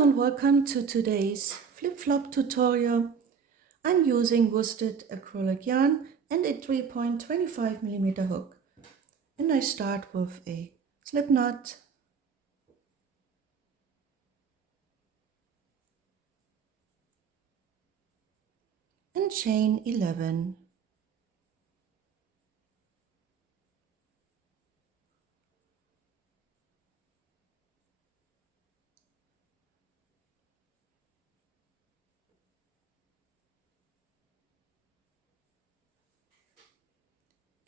Hello and welcome to today's flip-flop tutorial. I'm using worsted acrylic yarn and a 3.25mm hook. And I start with a slip knot and chain 11.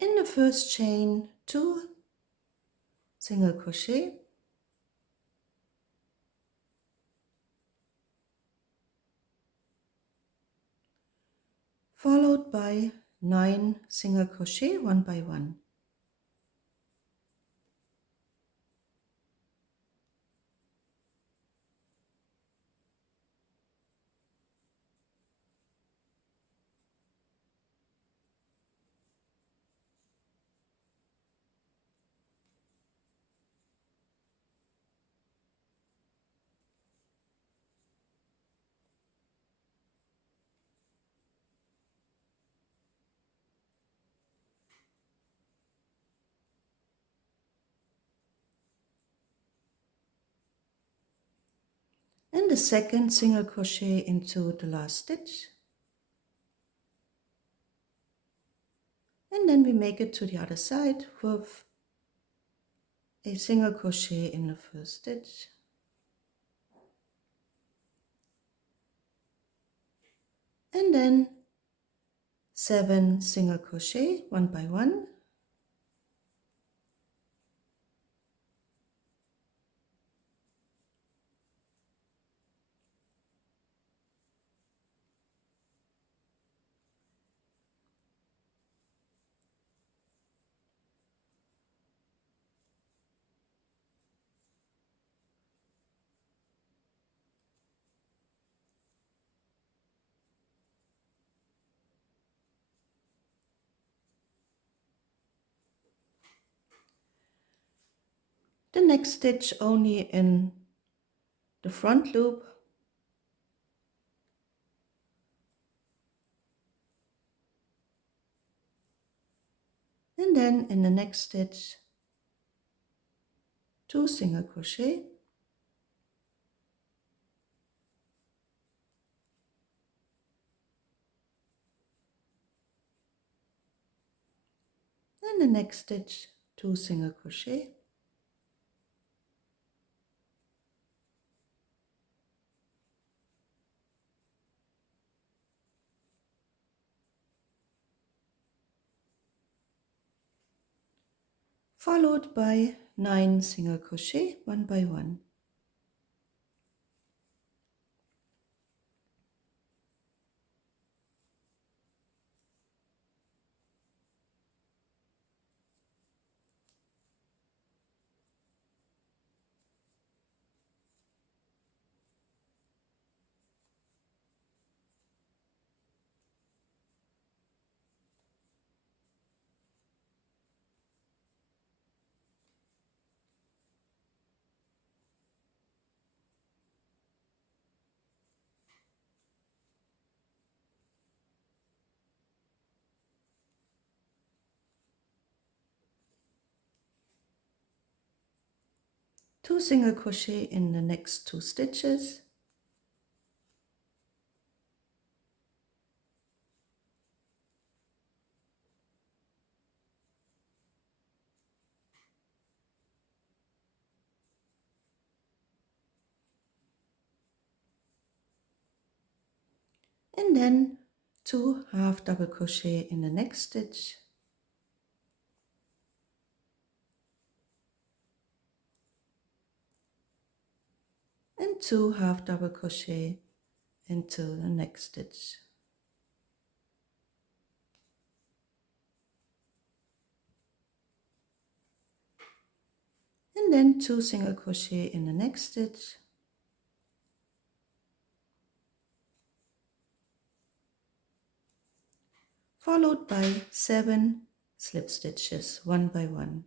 In the first chain, 2 single crochet, followed by 9 single crochet one by one. And the second single crochet into the last stitch. And then we make it to the other side with a single crochet in the first stitch. And then 7 single crochet one by one. The next stitch only in the front loop, and then in the next stitch 2 single crochet, and the next stitch 2 single crochet, followed by 9 single crochet one by one. Two single crochet in the next 2 stitches, and then 2 half double crochet in the next stitch, and 2 half double crochet into the next stitch. And then 2 single crochet in the next stitch, followed by 7 slip stitches one by one.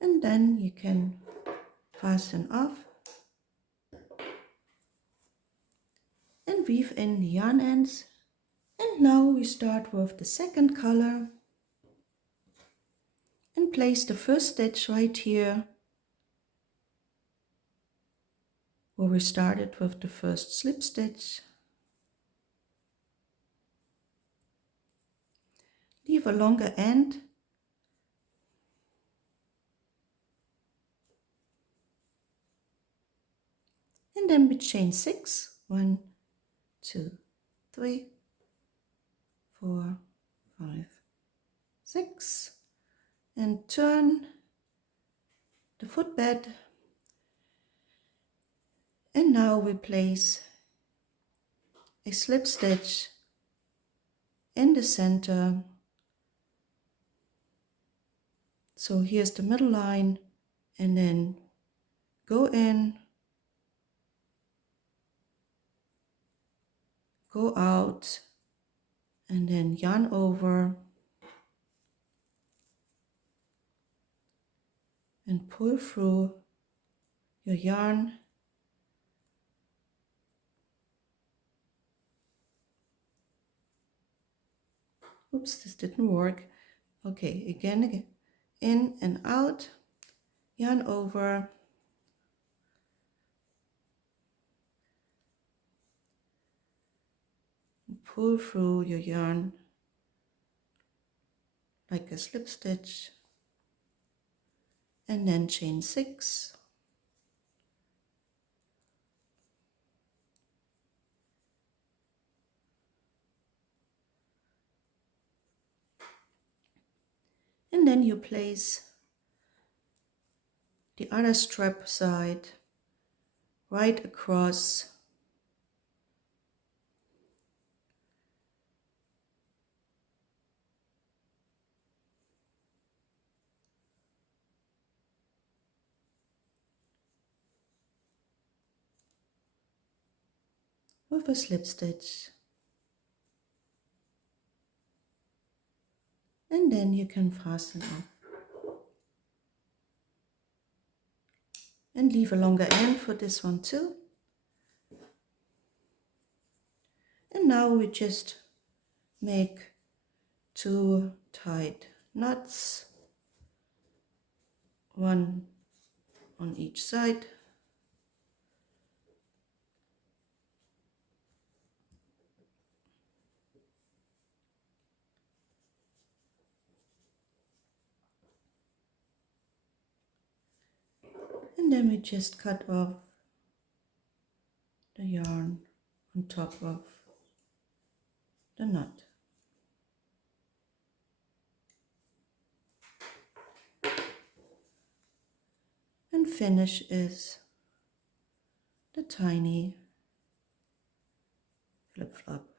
and then you can fasten off and weave in the yarn ends. And now we start with the second color and place the first stitch right here where we started with the first slip stitch. Leave a longer end and then we chain 6. 1, 2, 3, 4, 5, 6, and turn the footbed. And now we place a slip stitch in the center. So here's the middle line, and then go in, go out, and then yarn over and pull through your yarn. Oops, this didn't work. Okay, again, in and out, yarn over, pull through your yarn like a slip stitch, and then chain 6. And then you place the other strap side right across with a slip stitch. And then you can fasten off. And leave a longer end for this one too. And now we just make 2 tight knots, 1 on each side. And then we just cut off the yarn on top of the knot. And finish is the tiny flip-flop.